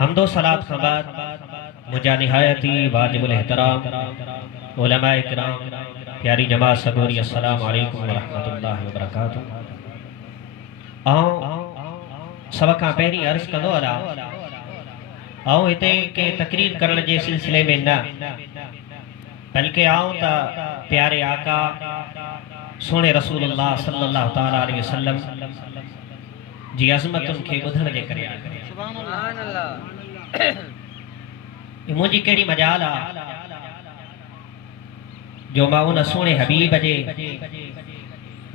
हम्दो सलात के बाद मुझा निहायती वाजिबुल एहतराम उलमाए किराम प्यारी जमात सबूरी अस्सलाम वालेकुम व रहमतुल्लाहि व बरकातुहू। सब खां पहिरीं अर्ज़ कंदो आहियां हिते के तकरीर करण जे सिलसिले में न बल्कि त प्यारे आका सोने रसूलुल्लाह सल्लल्लाहु तआला अलैहि वसल्लम जी अज़मतुनि खे ॿुधण जे करे मुझी केड़ी मजाल आ जो मां उन सोने हबीब जे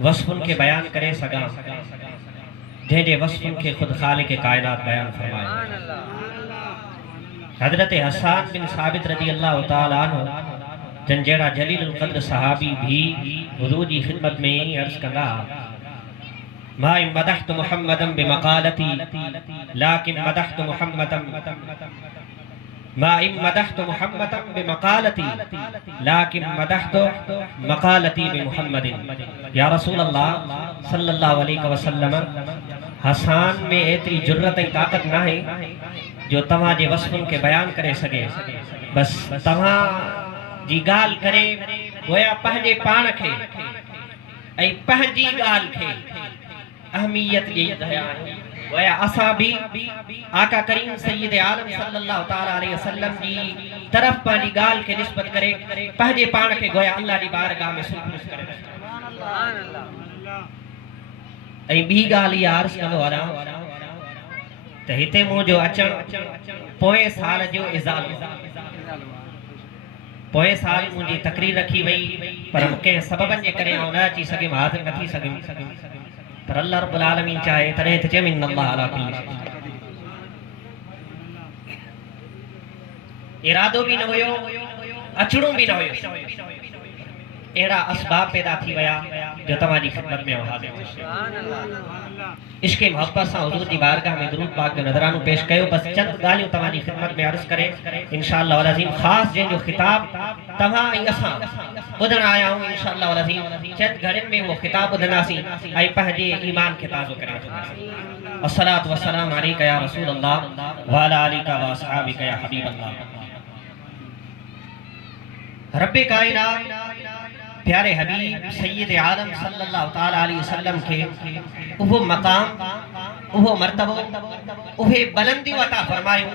वस्फुन के बयान करे सगा जे वस्फुन के खुद खालिक कायनात बयान फरमाए। हजरत हसन बिन साबित रज़ी अल्लाह तआला अन्हु जन जड़ा जलीलुल क़द्र सहाबी भी हुजूर जी खिदमत में अर्ज कंदा मा मदहतु मुहम्मदन बिमक़ालती लाकिन मदहतु मुहम्मदन मा मदहतु मुहम्मदन बिमक़ालती लाकिन मदहतु मक़ालती बिमुहम्मदिन। या रसूल अल्लाह सल्लल्लाहु अलैहि वसल्लम हसन में एतरी जुर्रत ऐं ताकत ना है जो तव्हां जे वस्फुन के बयान करे सके। बस तव्हां जी गाल करे गोया पंहिंजे पाण खे ऐं पंहिंजी गाल खे अहमियत ॾेई रहिया आहियूं। गोया असां भी आका करीम सय्यद आलम सल्लल्लाहु तआला अलैहि वसल्लम जी तरफ पंहिंजी गाल के निस्बत करे पंहिंजे पाण खे गोया अल्लाह जी बारगाह में सुपुर्द करे। सुभान अल्लाह। ऐं ॿी ॻाल्हि इहा अर्ज़ कंदो आहियां त हिते मुंहिंजो अचण पोएं साल जो इज़ालो पोएं साल मुंहिंजी तकरीर रखी वई पर मूंखे सबबनि जे करे आउं न अची सघियुमि हाज़िर न थी सघियुमि पर अल्लाह रब्बुल आलमीन चाहे तॾहिं त चयमि इन्नल्लाह अला कुल्लि शैइन। इरादो भी न हुयो अचणो भी न हुयो एड़ा असबाब पैदा थी वया जो तव्हांजी खिदमत में हाज़िर थी। इश्क़े मोहब्बत से हुजूर जी बारगाह में दुरूद पाक जो नज़रानो पेश कयो। बस चंद गालियों तव्हांजी खिदमत में अर्ज़ करे इंशाअल्लाह वल अज़ीम ख़ास जंहिंजो खिताब तव्हां ऐं असां ॿुधण आया आहियूं इंशाअल्लाह वल अज़ीम चंद घड़ियुनि में वो खिताब ॿुधंदासीं ऐं पंहिंजे ईमान खे ताज़ो करे वठंदासीं। अस्सलातु वस्सलाम अलैका या रसूल अल्लाह व अला आलिका व अस्हाबिका या हबीब अल्लाह। रब्बे कायनात प्यारे हबीब सय्यद आलम सल्लल्लाहु तआला अलैहि वसल्लम के वो मकाम वो मर्तबो उहे बुलंदियों अता फरमायो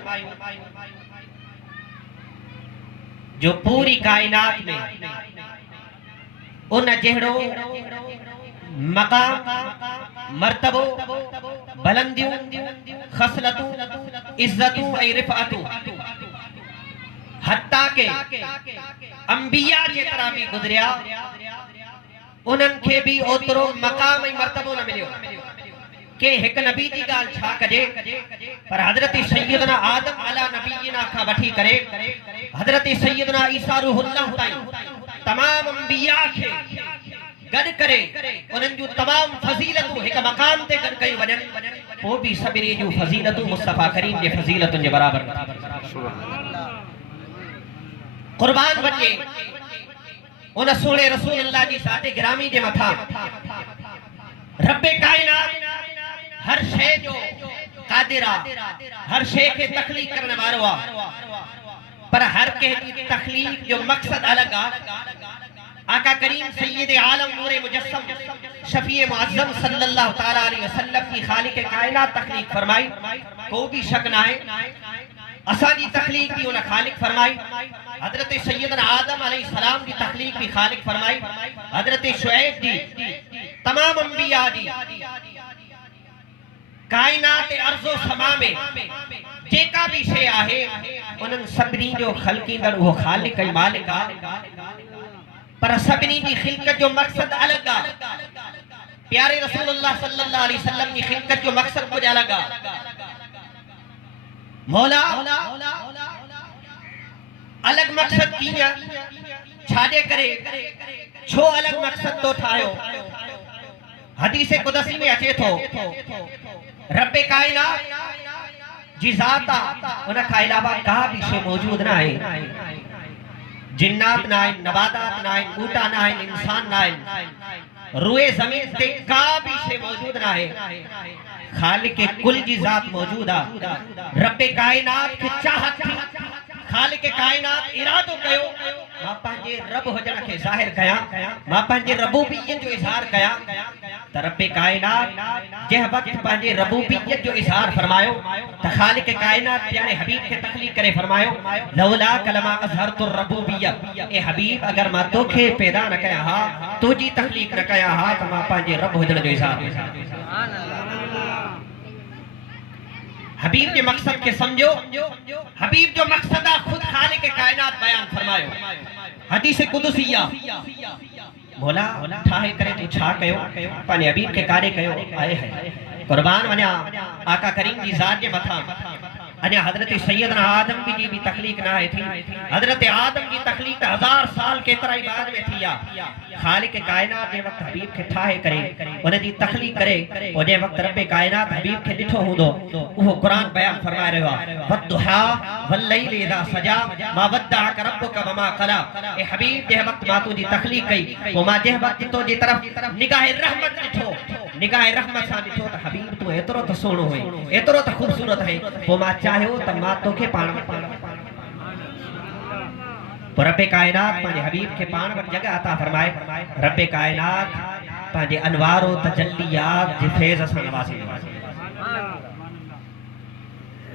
जो पूरी कायनात में उन जहड़ो मकाम मर्तबो बुलंदियों खसलतों इज्जतों ऐं रिफ़अतों हत्ता के अंबिया जेतरा भी गुजरिया उनन के भी ओतरो मकाम ऐं मर्तबो न मिलियो के एक नबी जी गाल छा कजे पर हजरत सैयदना आदम अला नबीना का वठी करे हजरत सैयदना ईसा रूहुल्लाह ताईं तमाम अंबिया के गड करे उनन जो तमाम फजीलतूं एक मकाम ते गड कई वजन वो भी सबिरी जो फजीलतूं मुस्तफा करीम जे फजीलतुन जे बराबर कुर्बान बने उन सोने रसूलुल्लाह जी साथे गिरामी जे मथा रब्बे कायनात हर शय जो कादिरा हर शय के तखलीक करने वालो आ पर हर के तखलीक जो मकसद अलग आ। आका करीम सय्यद आलम नूर मुजस्सम शफीए मुअज्जम सल्लल्लाहु तआला अलैहि वसल्लम की खालिक कायनात तखलीक फरमाई को भी शक ना है असानी तखलीक भी उन खालिक फरमाई। हजरत सैयदना आदम अलैहिस्सलाम की तखलीक भी खालिक फरमाई। हजरत शुएब जी तमाम अंबिया जी कायनात अर्ज़ो समा में जेका भी शे आहे उनन सभिनी जो खलकींदड़ वो खालिक ऐं मालिक आ पर सभिनी जी खिलकत जो मकसद अलग आ। प्यारे रसूलुल्लाह सल्लल्लाहु अलैहि वसल्लम की खिलकत जो मकसद कुछ अलग आ। मौला अलग मकसद कीअं छाजे करे छो अलग मकसद तो ठायो। हदीस कुदसी में अचे थो रब्बे कायनात जी ज़ात उन खां अलावा का भी शे मौजूद ना है। जिन्नात ना है नबातात ना है बूटा ना है इंसान ना है रुए जमीन ते का भी शे मौजूद ना है खालिक कुल जी ज़ात मौजूद आ रब कायनात के चाहत थी खालिक कायनात इरादो कयो मां पंहिंजे रब हुजण खे ज़ाहिर कया मां पंहिंजे रबूबियत जो इज़हार कया त रब कायनात जंहिं वक़्तु पंहिंजे रबूबियत जो इज़हार फरमायो त खालिक कायनात प्यारे हबीब खे तख़लीक़ करे फरमायो लौला कलमा अज़हरतु रबूबियत ए हबीब अगर मां तोखे पैदा न कया हा तुंहिंजी तख़लीक़ न कया हा त मां पंहिंजे रब हुजण जो इज़हार हबीब के मकसद के समझो हबीब जो मकसद आ खुद खालिक कायनात बयान फरमायो हदीस कुदसिया मौला ठाहे करे तू छा कयो पाने हबीब के कार्य कयो आए है कुर्बान वना आका करीम जी जात के मथा अने हजरत सैयदना आदम जी भी तखलीक ना है थी हजरत आदम की तखलीक 1000 साल केतरा ही बाद में थी खालिक कायनात जे वक्त हबीब के ठाहे करे उन जी तखलीक करे ओजे वक्त रब कायनात हबीब के दिठो हुंदो वो कुरान बयान फरमाए रहा वद्दुहा वल्लैल इज़ा सजा मा वद्दअक रब्बुक वमा क़ला ए हबीब जे वक्त मा तू जी तखलीक कई वो मा जे वक्त तो जी तरफ निगाह रहमत दिठो निगाह रहमत सा दिठो त हबीब तू एतरो तो सोनो है एतरो तो खूबसूरत है वो मा चाहो त मा तोखे पाण पर रब कायनात पंहिंजे हबीब के पाण वटि जगह अता फरमाए रब कायनात पंहिंजे अनवार और तजल्लियात जे फैज़ सां नवाज़े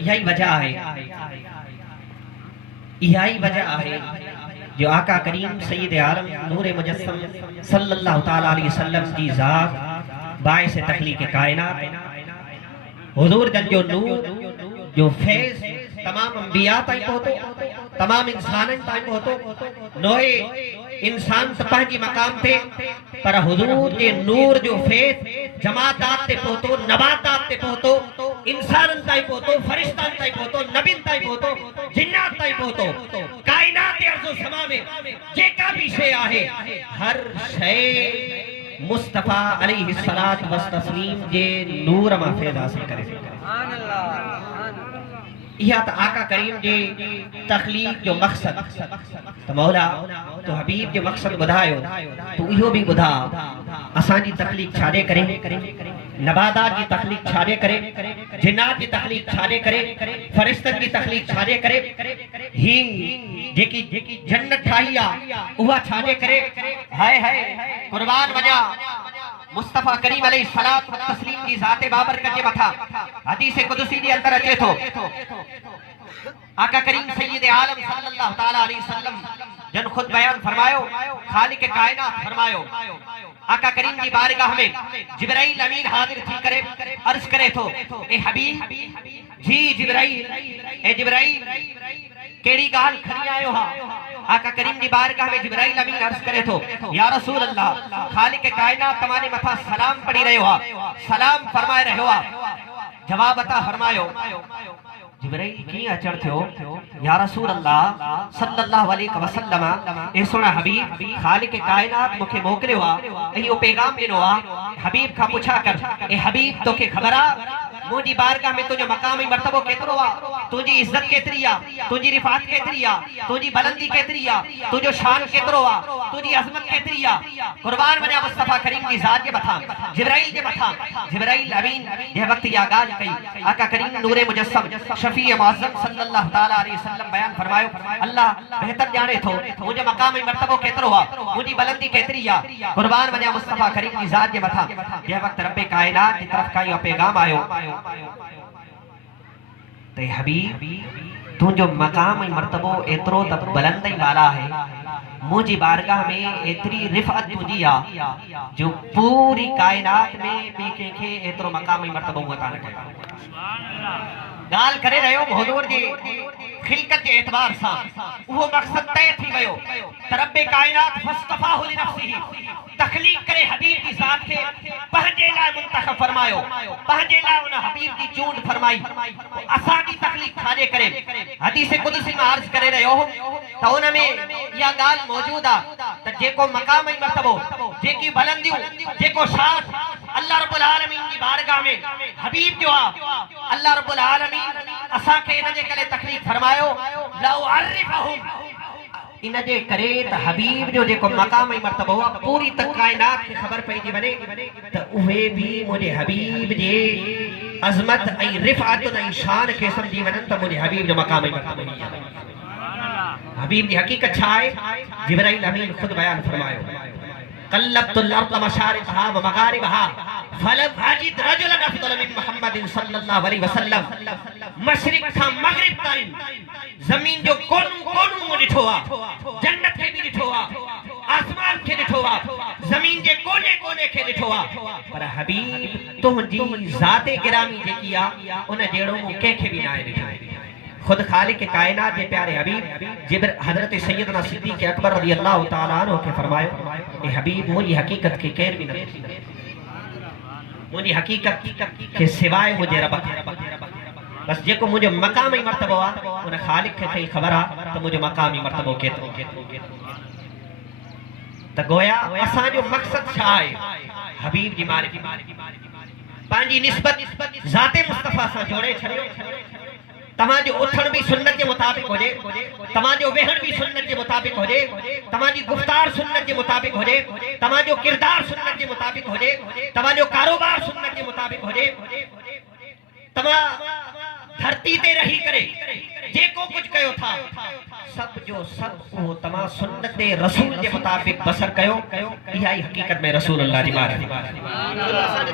यही वजह है जो आका करीम सैयद आलम नूर मुजस्सम सल्लल्लाहु ताला अलैहि वसल्लम की जात बाइस तखलीक कायनात हुजूर जन जो नूर जो फैज़ तमाम अंबिया ताई पहुंचो तमाम इंसानन ताई पहुंचो नोए इंसान पंहिंजी मकाम थे पर हुजूर के नूर जो फैज़ जमातात ते पहुंचो नबातात ते पहुंचो इंसानन ताई पहुंचो फरिश्तन ताई पहुंचो नबीन ताई पहुंचो जिन्नात ताई पहुंचो कायनात अर्ज़ो समा में जेका भी शे आहे हर शे मुस्तफा अलैहि सलात व तस्लीम जे नूर मा फैज़ हासिल करे सुभान अल्लाह यह तो आका करीम जे तखलीक जो मकसद तो मौला तो हबीब जो मकसद बुधायो तो इहो भी बुधा असा जी तखलीक छाड़े करे नबादात की तखलीक छाड़े करे जिन्नात की तखलीक छाड़े करे फरिश्तन की तखलीक छाड़े करे ही जेकी जन्नत ठाही आ उहा छाड़े करे हाय हाय कुर्बान वजा मुस्तफा करीम अलैहि सलात व तस्लीम की जाते बाबरकत के मथा हदीस कुदसी के अंदर अचे तो आका करीम सैयद आलम सल्लल्लाहु ताला अलैहि वसल्लम जन खुद बयान फरमायो खालिक कायनात फरमायो आका करीम की बारगाह में जिब्राइल अमीन हाजिर थी करे अर्ज करे तो ए हबीब जी जिब्राइल केड़ी गाल खड़ी आयो हा आका करीम की बारगाह में जिब्राइल अमीन अर्ज करे तो या रसूल अल्लाह खालिक कायनात तुम्हारे मथा सलाम पड़ी रहो हा सलाम फरमाए रहो हा जवाब अता फरमायो जिब्राइल की अचण थियो या रसूल अल्लाह सल्लल्लाहु अलैहि वसल्लम ए सोना हबीब खालिक कायनात मुखे मोकलियो आ इहो पैगाम दिनो आ हबीब का पूछा कर ए हबीब तोखे खबर आ मुझी बारगाह में तुझो मकाम ही मर्तबो केतरो आ तुझी इज्जत केतरी आ तुझी रिफात केतरी आ तुझी बुलंदी केतरी आ तुझो शान केतरो आ तुझी अजमत केतरी आ कुर्बान वना मुस्तफा करीम की जात के मथा जिब्राइल के मथा जिब्राइल अमीन ये वक्त या गाज कई आका करीम नूरे मुजस्सम शफी मुअज्जम सल्लल्लाहु ताला अलैहि वसल्लम बयान फरमायो अल्लाह बेहतर जाने थो मुझे मकाम ही मर्तबो केतरो आ मुझी बुलंदी केतरी आ कुर्बान वना मुस्तफा करीम की जात के मथा ये वक्त रब कायनात की तरफ का यो पैगाम आयो ते हबीब तुझो मकाम ही मर्तबो एतरो त बुलंद वाला है मुझी बारगाह में एतरी रिफत तुझी आ जो पूरी कायनात में भी के एतरो मकाम ही मर्तबो अता न गाल करे रहो हुजूर जी खिलकत के एतबार सा वो मकसद तय थी गयो रब कायनात फस्तफाहु लिनफ्सिही तखलीक करे हबीब की जात के पहजे ला मुंतखब फरमायो पहजे ला उन हबीब की चूंड फरमाई असा की तखलीक खाने करे हदीस कुदसी में अर्ज करे रहो तो उन में या गाल मौजूद आ त जेको मकाम ही मर्तबो जेकी बुलंदियों जेको शान अल्लाह रब्बुल आलमीन की बारगाह में हबीब जो आ अल्लाह रब्बुल आलमीन असा के इन जे कले तकलीफ फरमायो लौ अरिफहुम इन जे करे त हबीब जो जेको मकाम ही मर्तबो आ पूरी तक कायनात की खबर पई थी वने त उहे भी मुझे हबीब जे अजमत ऐं रिफ़ात ऐं शान खे सम्झी वञनि त मुंहिंजे हबीब जो मक़ाम ऐं मर्तबो ई आहे। हबीब जी हक़ीक़त छा आहे? जिब्राइल अमीन खुद बयान फरमायो, कल्लबतुल अर्द मशारिक़हा व मग़ारिबहा फलम अजिद रजुलन अफ़ज़ल मिन मुहम्मदिन सल्लल्लाहु अलैहि वसल्लम। मशरिक़ खां मग़रिब ताईं ज़मीन जो कोनू कोनू मूं ॾिठो आहे, जन्नत खे बि ॾिठो आहे, आसमान खे ॾिठो आहे, ज़मीन जे कोने कोने खे ॾिठो आहे, पर हबीब तुंहिंजी ज़ाते गिरामी जेकी आहे उन जहिड़ो मूं कंहिंखे बि न आहे ॾिठो। खुद खालिक कायनात के प्यारे हबीब हजरत सैयदना सिद्दीक़ अकबर रज़ियल्लाहु ताला अन्हु के फरमायो, ए हबीब मुझी हकीकत के केर भी न, मुझी हकीकत के सिवाय मुझे रब बस जेको मुझे मकाम ही मर्तबो आ उन खालिक के कई खबर आ तो मुझे मकाम ही मर्तबो केतिरो। त गोया असां जो मकसद छा आहे? हबीब जी मारिफत, पांजी निस्बत ज़ाते मुस्तफा सां जोड़े छड़ियो। तमाजो उठण भी सुन्नत के मुताबिक होजे, तमाजो वेहण भी सुन्नत के मुताबिक होजे, तमाजी गुफ्तार सुन्नत के मुताबिक होजे, तमाजो किरदार सुन्नत के मुताबिक होजे, तमाजो कारोबार सुन्नत के मुताबिक होजे। तमा धरती ते रही करे जेको कुछ कयो था सब जो सब वो तमा सुन्नत रसूल के मुताबिक बसर कयो। इहा ही हकीकत में रसूल अल्लाह जी मारे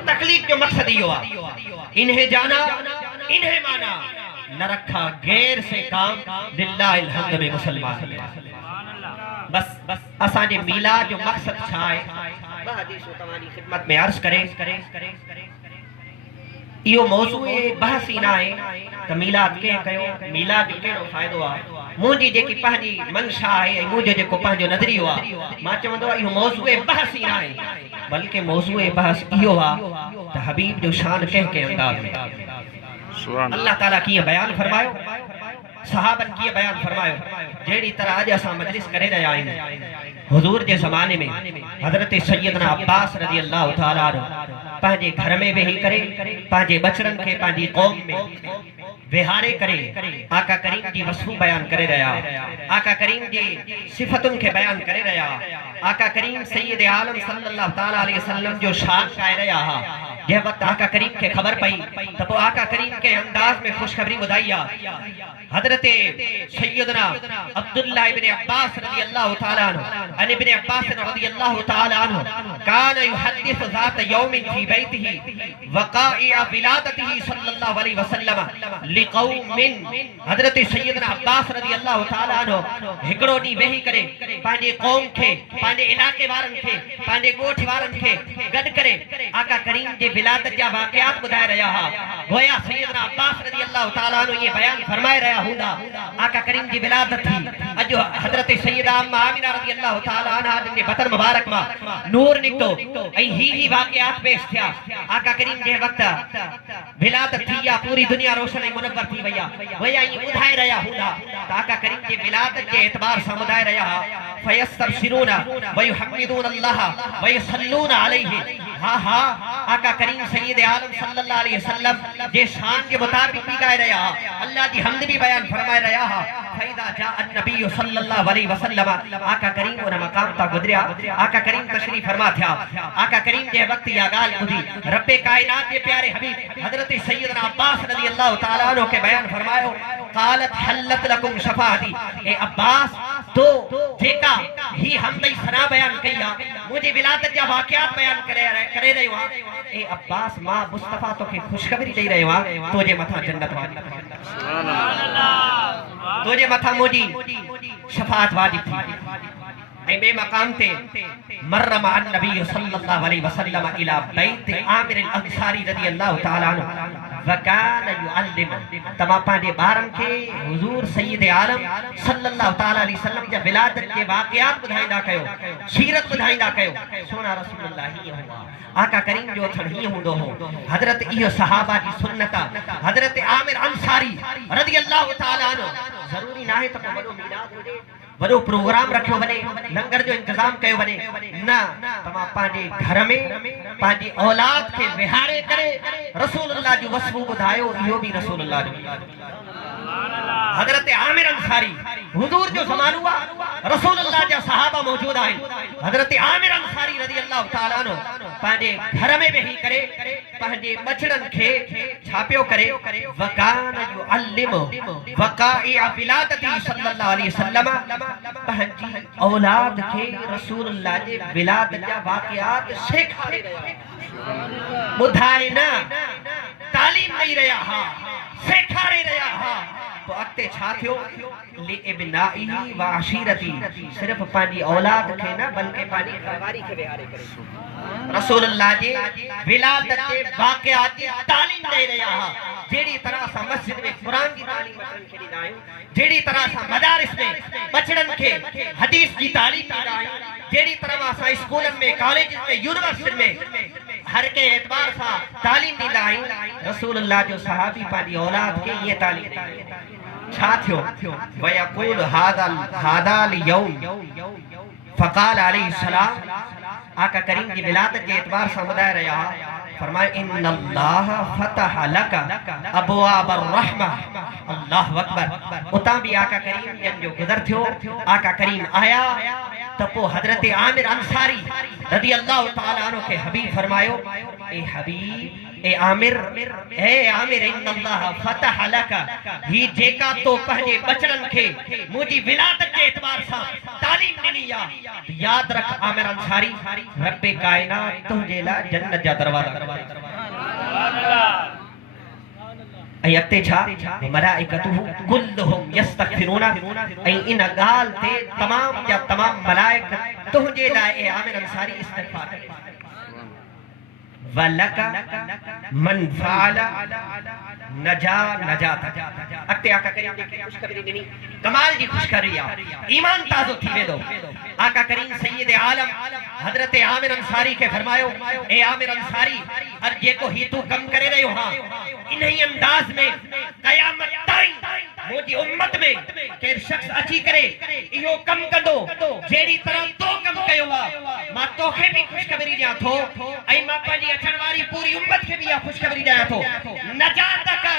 तकलीफ जो मकसद इहो आहे, इन्हें जाना इन्हें माना, न रखा गैर से काम, लिल्लाहिल हम्द में मुसलमान। बस असांजे मीलाद जो मकसद छा आहे? ॿ हदीसूं तव्हांजी खिदमत में अर्ज़ करे इहो मौज़ू बहस ई न आहे त मीलाद कीअं कयो, मीलाद जो कहिड़ो फ़ाइदो आहे। मुंहिंजी जेकी पंहिंजी मंशा आहे ऐं मुंहिंजो जेको पंहिंजो नज़रियो आहे, मां चवंदो आहियां इहो मौज़ू बहस ई न आहे, बल्कि मौज़ू बहस इहो आहे त हबीब जो शान कंहिं कंहिं अंदाज़ में अल्लाह ताला कीअं बयान फरमायो, सहाबन कीअं बयान फरमायो। जहिड़ी तरह अॼु असां मजलिस करे रहिया आहियूं, हुजूर जे ज़माने में हज़रत सैयदना अब्बास रज़ी अल्लाह ताला अन्हु पंहिंजे घर में वेही करे पंहिंजे बचड़नि खे पंहिंजी कौम में विहारे करे आका करीम जी वसफ़ूं बयान करे रहिया, आका करीम जी सिफ़तुनि खे बयान करे रहिया, आका करीम सैयद आलम सल्लल्लाहु ताला अलैहि वसल्लम जो शान ॻाए रहिया हा। जंहिं वक़्तु आका करीम खे ख़बर पई त पोइ आका करीम के अंदाज़ में ख़ुशख़बरी ॿुधाई आहे। हज़रत सैयदना अब्दुल्लाह इब्न अब्बास रज़ी अल्लाहु ताला अन्हु अन इब्न अब्बास रज़ी अल्लाहु ताला अन्हु कान युहद्दिसु ज़ात यौमिन फी बैतिही वक़ाइअ विलादतिही सल्लल्लाहु अलैहि वसल्लम लिक़ौमिन। हज़रत सैयदना अब्बास रज़ी अल्लाहु ताला अन्हु हिकिड़ो ॾींहुं वेही करे पंहिंजे क़ौम खे, पंहिंजे इलाइक़े वारनि खे, पंहिंजे ॻोठ वारनि खे गॾु करे आका करीम जे विलादत जा वाक़ियात ॿुधाए रहिया हा। गोया सैयदना अब्बास रज़ी अल्लाहु ताला अन्हु ये बयान फरमाए रहिया हूंदा आका करीम जी विलादत थी। अॼु हज़रत सैयदा अम्मा आमिना रज़ी अल्लाहु ताला अन्हा जे बदन मुबारक मां नूर निकतो ऐं ही वाक़ियात पेश थिया। आका करीम जे वक़्त विलादत थी या पूरी दुनिया रोशन ऐं मुनव्वर थी वई आहे। गोया ये ॿुधाए रहिया हूंदा त आका करीम जे विलादत जे एतबार सां ॿुधाए रहिया हा फयस्तबशिरून व युहम्मिदून अल्लाह व यसल्लून अलैहि। हाँ हाँ आका करीम सैयद आलम सल्लल्लाहु अलैहि वसल्लम जे शान के मुताबिक भी गाए रहा, अल्लाह की हमद भी बयान फरमाए रहा हा। फैदा जा नबी सल्लल्लाहु अलैहि वसल्लम आका करीम उन मकाम ता गुजरिया, आका करीम तशरीफ फरमा थिया। आका करीम जे वक्त या गाल ॿुधी रब्बे कायनात के प्यारे हबीब हजरत सैयदना अब्बास रज़ी अल्लाहु ताला अन्हु के बयान फरमायो, क़ालत हल्लत लकुम शफाअती। ए अब्बास तो जेका ही हमदई सना बयान कई आ, मुझे विलादत जा वाक़ियात बयान करे रहियो आ। ए अब्बास मां मुस्तफा तो के खुशखबरी दे रहियो आ, तोजे मथा जन्नत वाजिब, सुभान अल्लाह, तोजे मथा मोजी शफाअत वाजिब थी। ऐं बे मकाम ते मर्र मा नबी सल्लल्लाहु अलैहि वसल्लम इला बैत आमिर अल-अंसारी रज़ी अल्लाहु ताला अन्हु वकान युअल्लिम। तमा पांजे ॿारनि खे हुजूर सैयद आलम सल्लल्लाहु ताला अलैहि वसल्लम जे विलादत के वाक़ियात ॿुधाईंदा कयो, सीरत ॿुधाईंदा कयो। सोना रसूलुल्लाह ही हुआ, आका करीम जो थड़ ही हूंदो हो। हजरत इहो सहाबा जी सुन्नत आ। हजरत आमिर अंसारी रज़ी अल्लाहु ताला अन्हु ज़रूरी नाहे त वॾो मीलाद हुजे, वॾो प्रोग्राम रखियो वञे, लंगर जो इंतजाम कयो वञे, न तव्हां पंहिंजे घर में पंहिंजी औलाद खे विहारे करे रसूलुल्लाह जो वसफ़ूं ॿुधायो। इहो बि रसूलुल्लाह जो। हजरत आमिर अंसारी हुजूर जो ज़मानो आहे, रसूलुल्लाह जा सहाबा मौजूद आहिन। हजरत आमिर अंसारी रज़ियल्लाहु ताला अन्हु पंहिंजे घर में वेही करे पंहिंजे बछड़न खे छा पियो करे, वकान युअल्लिमु वकाइअ विलादती सल्लल्लाहु अलैहि वसल्लम, पंहिंजी औलाद खे रसूलुल्लाह जे विलादत जा वाक़ियात सेखारे रहिया, ॿुधाए न, तालीम ॾेई रहिया हा, सेखारे रहिया हा। तो अॻिते छा थियो, लिइब्नाइही व अशीरती, सिर्फ़ पंहिंजी औलाद खे न बल्कि पंहिंजी घरवारी खे विहारे करे रसूलुल्लाह जे विलादत जे वाक़ियात जी तालीम ॾेई रहिया हा। जहिड़ी तरह सां मस्जिद में क़ुरान जी तालीम ॿचड़नि खे ॾींदा आहियूं, जहिड़ी तरह सां मदारिस में ॿचड़नि खे हदीस जी तालीम ॾींदा आहियूं, जहिड़ी तरह असां स्कूलनि में कॉलेज में यूनिवर्सिटी में हर के एतबार सां तालीम ॾींदा आहियूं, रसूलुल्लाह जो सहाबी पंहिंजी औलाद खे ये तालीम ॾींदा। छा थियो, वयक़ूल हादाल यौम फ़क़ाल अलैहि सलाम, आका करीम जी विलादत के एतबार से ॿुधाए रहिया, फरमाए इन्नल्लाह फ़तह लक अबवाब अर्रहमा, अल्लाहु अकबर। उतां भी आका करीम जन जो गुज़र थियो, आका करीम आया तो पो हजरत आमिर अंसारी रज़ियल्लाहु ताला अन्हु के हबीब फरमायो, ए हबीब, ए आमिर इन्नल्लाह फ़तह लक, ही जेका तो पंहिंजे बचड़न खे मुंहिंजी विलादत जे एतबार सां तालीम ॾिनी आ, याद रख आमिर अंसारी, रब्बे कायनात तुंहिंजे लाइ जन्नत जा दरवाज़ा। ऐं अॻिते छा, मलाइकतुहु कुल्लुहुम यस्तग़फिरूना, ऐं इन ॻाल्हि ते तमाम जा तमाम मलाइक तुंहिंजे लाइ ए आमिर अंसारी इस्तिग़फार करे। वलक मन फ़अल नजात। अॻिते आका करीम जी ख़ुशख़बरी ॾिनी, कमाल जी ख़ुशख़बरी आहे, ईमान ताज़ो थी वेंदो। आका करीम सैयद आलम हजरत आमिर अंसारी के फरमायो, ए आमिर अंसारी, अॼु जेको ही तू कम करे रहियो हा, इन्ही अंदाज में क़यामत ताईं मुंहिंजी उम्मत में केर शख्स अची करे इहो कम कंदो जहिड़ी तरह तो कम कयो आहे, मां तोखे भी ख़ुशख़बरी ॾियां थो, ऐं मां पंहिंजी अचण वारी पूरी उम्मत खे भी इहा ख़ुशख़बरी ॾियां थो। नजात का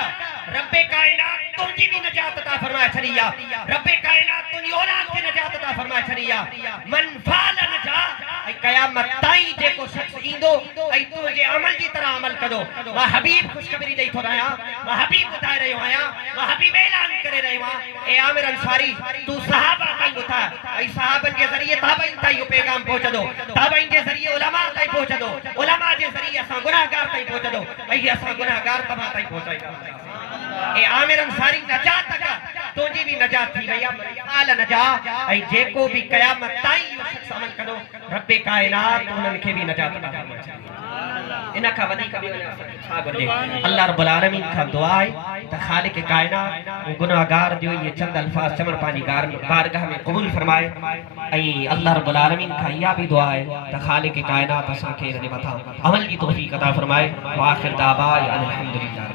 रब्बे कायनात तुंहिंजी भी नजात अता फरमाए छॾी आहे, रब्बे कायनात तुंहिंजी औलाद खे नजात अता फरमाए छॾी आहे। मन फ़अल नजा, ऐं क़यामत ताईं जेको शख्स ईंदो ऐं तुंहिंजे अमल जी तरह अमल कंदो, मां हबीब ख़ुशख़बरी ॾेई थो रहियां, मां हबीब ॿुधाए रहियो आहियां, मां हबीब ऐलान करे रहियो आहियां। ए आमिर अंसारी, तू सहाबा ताईं ॿुधाए, ऐं सहाबनि जे ज़रिए ताबईन ताईं इहो पैगाम पहुचंदो, ताबईन जे ज़रिए उलमा ताईं पहुचंदो, उलमा जे ज़रिए असां गुनाहगार ताईं पहुचंदो, ऐं असां गुनाहगार तव्हां ताईं पहुचाईंदासीं। ए आमिर अंसारी, नजात का तुंहिंजी भी नजात थी वई आहे, आल नजा, ऐं जेको भी क़यामत ताईं इहो शख़्स अमल कंदो, रब्बे कायनात उन्हनि खे भी नजात अता फरमाए। इन खां वधीक ॿियो छा घुरिजे। अल्लाह रब्बुल आलमीन खां दुआ आहे त ख़ालिक़ कायनात गुनाहगार जो ये चंद अल्फाज चवण पंहिंजी बारगाह में क़बूल फरमाए, ऐं अल्लाह रब्बुल आलमीन खां इहा भी दुआ आहे त ख़ालिक़ कायनात असांखे हिन जे मथां अमल जी तौफ़ीक़ अता फरमाए। व आख़िर दावा अल्हम्दुलिल्लाह।